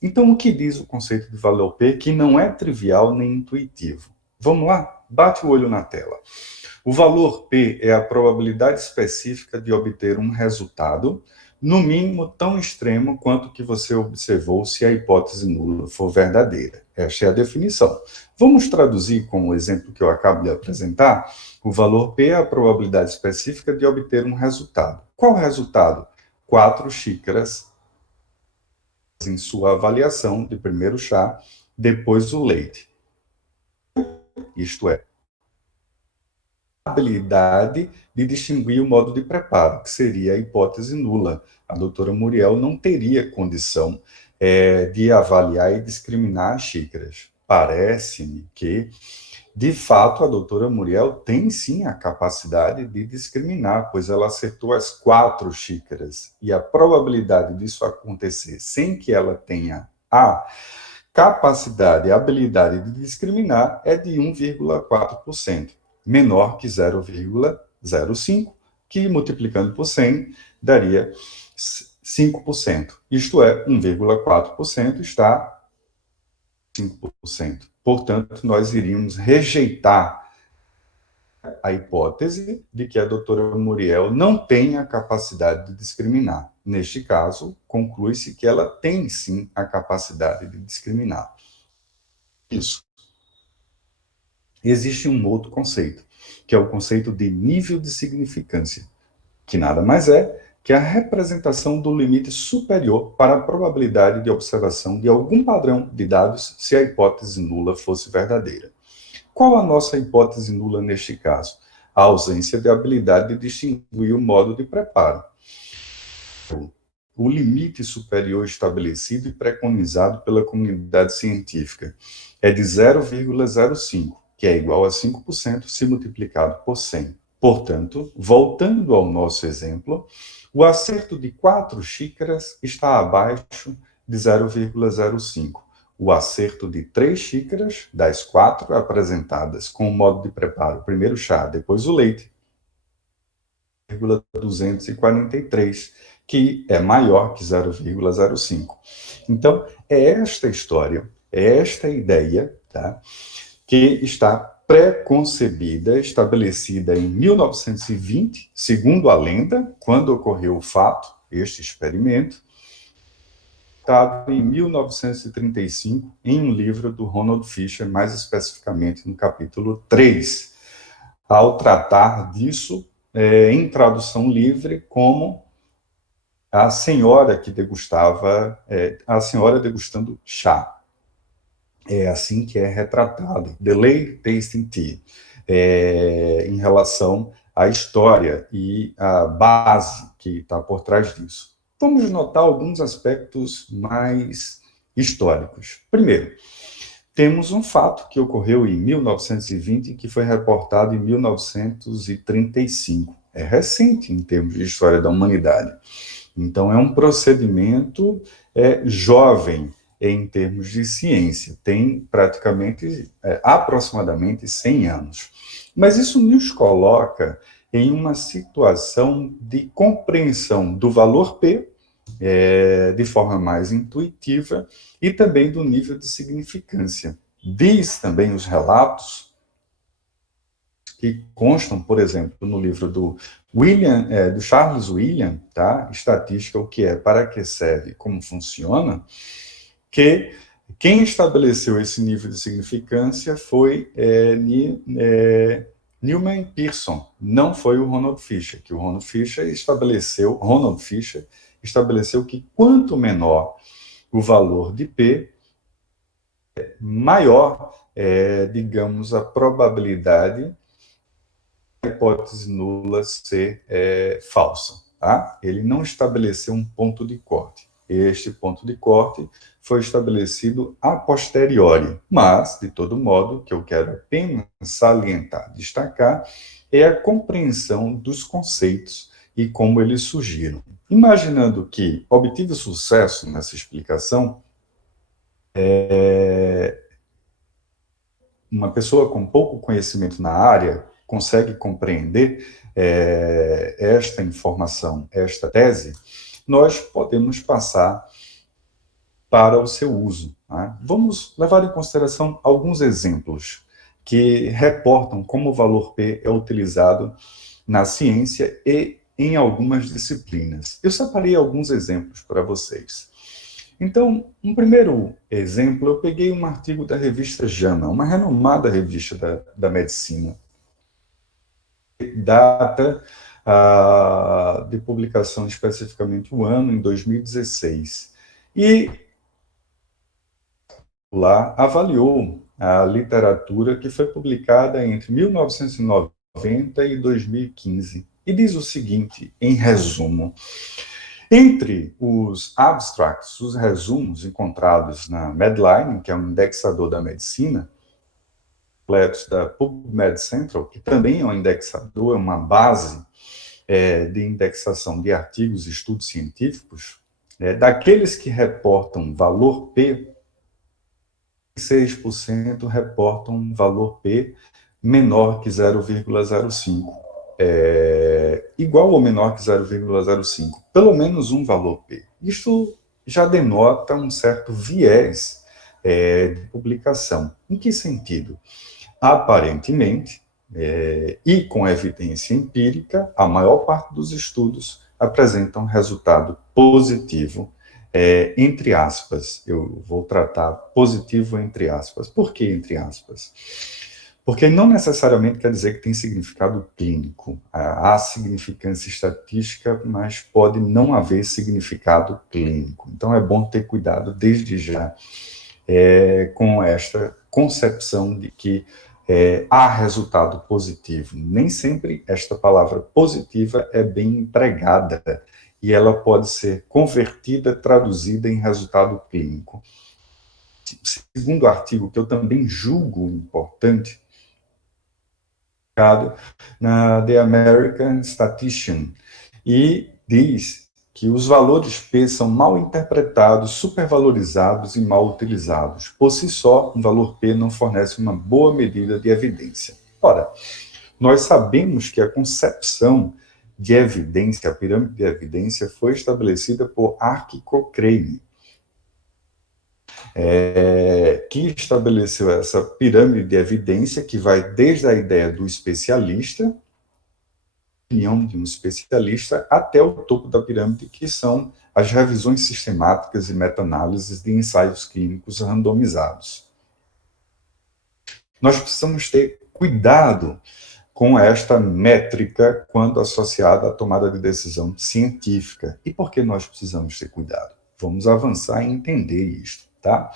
Então, o que diz o conceito de valor P, que não é trivial nem intuitivo? Vamos lá? Bate o olho na tela. O valor P é a probabilidade específica de obter um resultado, no mínimo tão extremo quanto que você observou se a hipótese nula for verdadeira. Esta é a definição. Vamos traduzir com o exemplo que eu acabo de apresentar? O valor P é a probabilidade específica de obter um resultado. Qual resultado? 4 xícaras em sua avaliação de primeiro chá, depois o leite. Isto é, habilidade de distinguir o modo de preparo, que seria a hipótese nula. A doutora Muriel não teria condição de avaliar e discriminar as xícaras. Parece-me que, de fato, a doutora Muriel tem sim a capacidade de discriminar, pois ela acertou as 4 xícaras. E a probabilidade disso acontecer sem que ela tenha a capacidade, a habilidade de discriminar é de 1,4%, menor que 0,05, que multiplicando por 100 daria 5%. Isto é, 1,4% está 5%. Portanto, nós iríamos rejeitar a hipótese de que a doutora Muriel não tem a capacidade de discriminar. Neste caso, conclui-se que ela tem sim a capacidade de discriminar. Isso. Existe um outro conceito, que é o conceito de nível de significância, que nada mais é que a representação do limite superior para a probabilidade de observação de algum padrão de dados se a hipótese nula fosse verdadeira. Qual a nossa hipótese nula neste caso? A ausência de habilidade de distinguir o modo de preparo. O limite superior estabelecido e preconizado pela comunidade científica é de 0,05, que é igual a 5% se multiplicado por 100. Portanto, voltando ao nosso exemplo, o acerto de 4 xícaras está abaixo de 0,05. O acerto de 3 xícaras, das 4 apresentadas com o modo de preparo, primeiro chá, depois o leite, 0,243, que é maior que 0,05. Então, é esta história, é esta ideia, tá, que está pré-concebida, estabelecida em 1920, segundo a lenda, quando ocorreu o fato, este experimento, estava em 1935, em um livro do Ronald Fisher, mais especificamente no capítulo 3, ao tratar disso em tradução livre como a senhora que degustava, a senhora degustando chá. É assim que é retratado, The Lady Tasting Tea, em relação à história e à base que está por trás disso. Vamos notar alguns aspectos mais históricos. Primeiro, temos um fato que ocorreu em 1920 que foi reportado em 1935. É recente em termos de história da humanidade. Então, é um procedimento jovem em termos de ciência. Tem praticamente, aproximadamente 100 anos. Mas isso nos coloca em uma situação de compreensão do valor P de forma mais intuitiva e também do nível de significância. Diz também os relatos que constam, por exemplo, no livro do do Charles William, tá? Estatística, o que é, para que serve, como funciona, que quem estabeleceu esse nível de significância foi Newman Pearson, não foi o Ronald Fisher, que o Ronald Fisher estabeleceu que quanto menor o valor de P, maior digamos, a probabilidade da hipótese nula ser falsa. Tá? Ele não estabeleceu um ponto de corte. Este ponto de corte foi estabelecido a posteriori, mas, de todo modo, o que eu quero apenas salientar, destacar, é a compreensão dos conceitos e como eles surgiram. Imaginando que obtive sucesso nessa explicação, uma pessoa com pouco conhecimento na área consegue compreender esta informação, esta tese, nós podemos passar para o seu uso. Tá? Vamos levar em consideração alguns exemplos que reportam como o valor P é utilizado na ciência e em algumas disciplinas. Eu separei alguns exemplos para vocês. Então, um primeiro exemplo, eu peguei um artigo da revista JAMA, uma renomada revista da medicina. Data de publicação especificamente o ano, em 2016. E lá avaliou a literatura que foi publicada entre 1990 e 2015. E diz o seguinte, em resumo: entre os abstracts, os resumos encontrados na Medline, que é um indexador da medicina, completos da PubMed Central, que também é um indexador, é uma base de indexação de artigos e estudos científicos, daqueles que reportam valor P, 6% reportam um valor P menor que 0,05. Igual ou menor que 0,05. Pelo menos um valor P. Isto já denota um certo viés de publicação. Em que sentido? Aparentemente, e com evidência empírica, a maior parte dos estudos apresentam resultado positivo, entre aspas. Eu vou tratar positivo entre aspas. Por que entre aspas? Porque não necessariamente quer dizer que tem significado clínico. Há significância estatística, mas pode não haver significado clínico. Então é bom ter cuidado desde já com esta concepção de que há resultado positivo. Nem sempre esta palavra positiva é bem empregada e ela pode ser convertida, traduzida em resultado clínico. Segundo artigo que eu também julgo importante, na The American Statistician, e diz que os valores P são mal interpretados, supervalorizados e mal utilizados. Por si só, um valor P não fornece uma boa medida de evidência. Ora, nós sabemos que a concepção de evidência, a pirâmide de evidência, foi estabelecida por Ark Cochrane, que estabeleceu essa pirâmide de evidência que vai desde a ideia do especialista, opinião de um especialista, até o topo da pirâmide, que são as revisões sistemáticas e meta-análises de ensaios clínicos randomizados. Nós precisamos ter cuidado com esta métrica quando associada à tomada de decisão científica. E por que nós precisamos ter cuidado? Vamos avançar e entender isso, tá?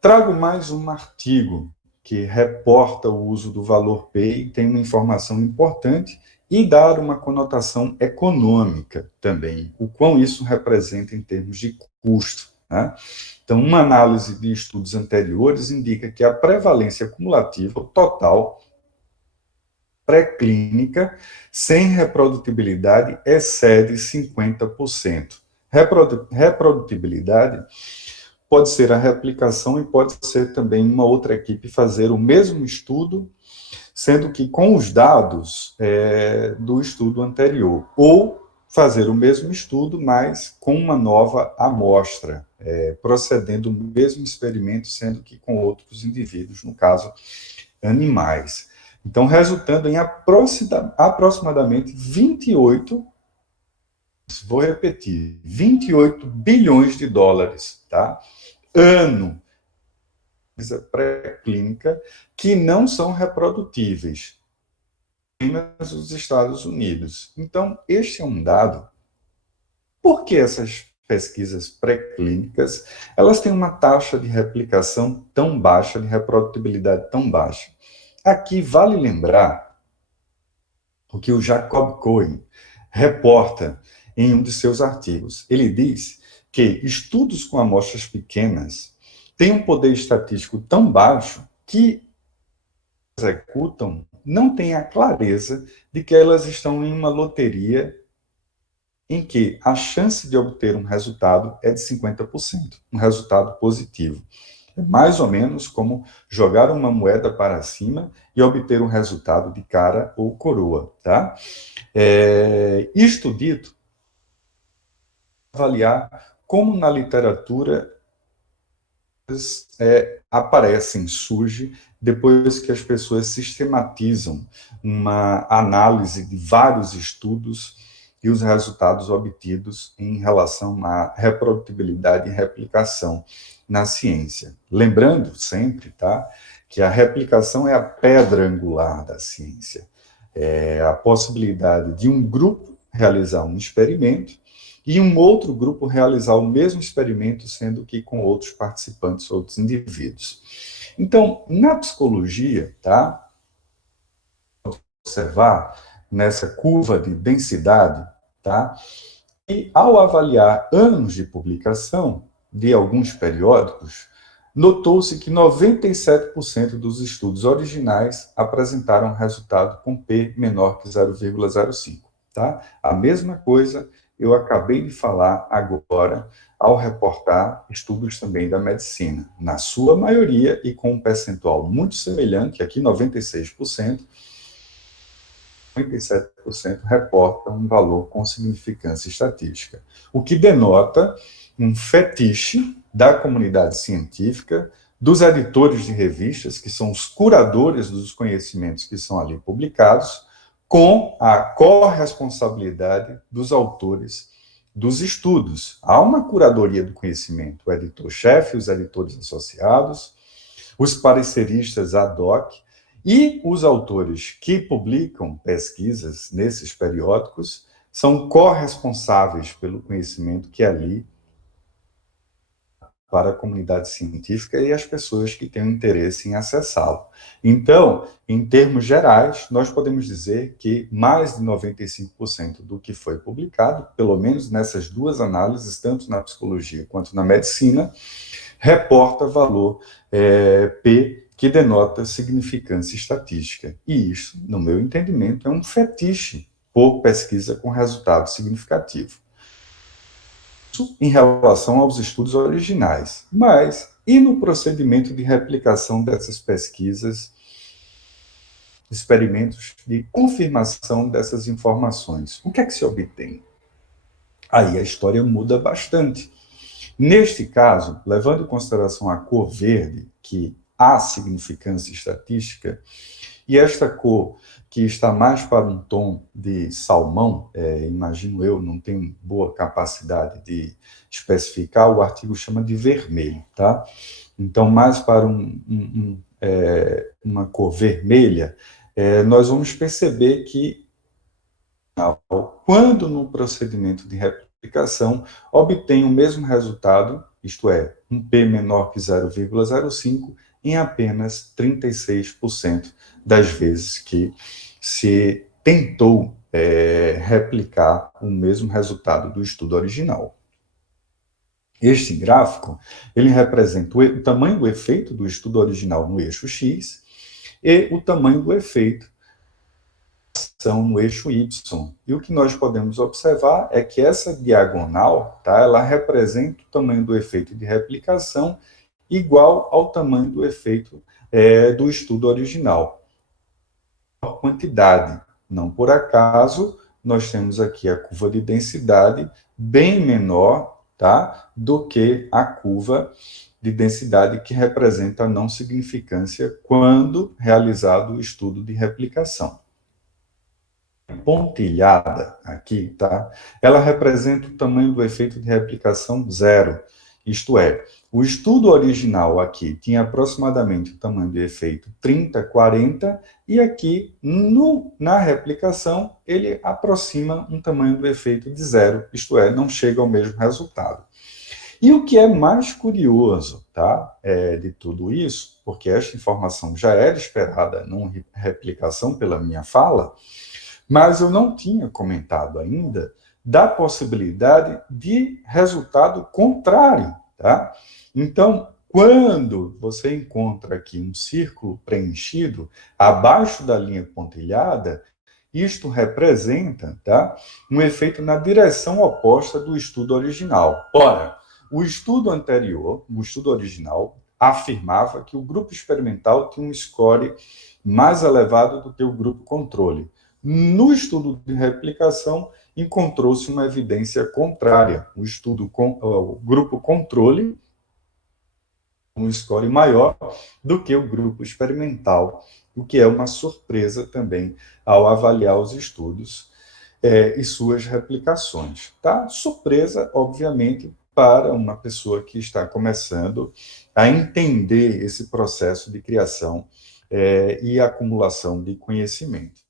Trago mais um artigo que reporta o uso do valor P e tem uma informação importante e dar uma conotação econômica também, o quão isso representa em termos de custo. Né? Então, uma análise de estudos anteriores indica que a prevalência cumulativa total pré-clínica sem reprodutibilidade excede 50%. Reprodutibilidade pode ser a replicação e pode ser também uma outra equipe fazer o mesmo estudo, sendo que com os dados do estudo anterior, ou fazer o mesmo estudo, mas com uma nova amostra, procedendo o mesmo experimento, sendo que com outros indivíduos, no caso, animais. Então, resultando em aproximadamente 28, vou repetir, 28 bilhões de dólares, tá? Ano pré-clínica que não são reprodutíveis, apenas os Estados Unidos. Então, este é um dado. Por que essas pesquisas pré-clínicas, elas têm uma taxa de replicação tão baixa, de reprodutibilidade tão baixa? Aqui vale lembrar o que o Jacob Cohen reporta em um de seus artigos. Ele diz que estudos com amostras pequenas têm um poder estatístico tão baixo que executam não têm a clareza de que elas estão em uma loteria em que a chance de obter um resultado é de 50%, um resultado positivo. É mais ou menos como jogar uma moeda para cima e obter um resultado de cara ou coroa, tá? Isto dito, avaliar como na literatura aparecem, surgem depois que as pessoas sistematizam uma análise de vários estudos e os resultados obtidos em relação à reprodutibilidade e replicação na ciência. Lembrando sempre, tá, que a replicação é a pedra angular da ciência. É a possibilidade de um grupo realizar um experimento e um outro grupo realizar o mesmo experimento, sendo que com outros participantes, outros indivíduos. Então, na psicologia, tá, observar nessa curva de densidade, tá, e ao avaliar anos de publicação de alguns periódicos, notou-se que 97% dos estudos originais apresentaram resultado com P menor que 0,05. Tá? A mesma coisa eu acabei de falar agora ao reportar estudos também da medicina. Na sua maioria, e com um percentual muito semelhante, aqui 96%, 97% reportam um valor com significância estatística, o que denota um fetiche da comunidade científica, dos editores de revistas, que são os curadores dos conhecimentos que são ali publicados, com a corresponsabilidade dos autores dos estudos. Há uma curadoria do conhecimento, o editor-chefe, os editores associados, os pareceristas ad hoc, e os autores que publicam pesquisas nesses periódicos são corresponsáveis pelo conhecimento que é ali para a comunidade científica e as pessoas que têm interesse em acessá-lo. Então, em termos gerais, nós podemos dizer que mais de 95% do que foi publicado, pelo menos nessas duas análises, tanto na psicologia quanto na medicina, reporta valor P, que denota significância estatística. E isso, no meu entendimento, é um fetiche por pesquisa com resultado significativo. Isso em relação aos estudos originais. Mas, e no procedimento de replicação dessas pesquisas, experimentos de confirmação dessas informações? O que é que se obtém? Aí a história muda bastante. Neste caso, levando em consideração a cor verde, que há significância estatística, e esta cor que está mais para um tom de salmão, imagino eu, não tenho boa capacidade de especificar, o artigo chama de vermelho, tá? Então, mais para uma cor vermelha, nós vamos perceber que, quando no procedimento de replicação obtém o mesmo resultado, isto é, um P menor que 0,05, em apenas 36% das vezes que se tentou replicar o mesmo resultado do estudo original. Este gráfico, ele representa o tamanho do efeito do estudo original no eixo X e o tamanho do efeito no eixo Y. E o que nós podemos observar é que essa diagonal, tá, ela representa o tamanho do efeito de replicação igual ao tamanho do efeito do estudo original. A quantidade, não por acaso, nós temos aqui a curva de densidade bem menor, tá, do que a curva de densidade que representa a não significância quando realizado o estudo de replicação. Pontilhada aqui, tá? Ela representa o tamanho do efeito de replicação zero. Isto é, o estudo original aqui tinha aproximadamente o tamanho de efeito 30, 40, e aqui, na replicação, ele aproxima um tamanho do efeito de zero, isto é, não chega ao mesmo resultado. E o que é mais curioso, tá, de tudo isso, porque esta informação já era esperada numa replicação pela minha fala, mas eu não tinha comentado ainda da possibilidade de resultado contrário, tá? Então, quando você encontra aqui um círculo preenchido abaixo da linha pontilhada, isto representa, tá, um efeito na direção oposta do estudo original. Ora, o estudo anterior, o estudo original, afirmava que o grupo experimental tinha um score mais elevado do que o grupo controle. No estudo de replicação, encontrou-se uma evidência contrária. O grupo controle um score maior do que o grupo experimental, o que é uma surpresa também ao avaliar os estudos e suas replicações. Tá? Surpresa, obviamente, para uma pessoa que está começando a entender esse processo de criação e acumulação de conhecimento.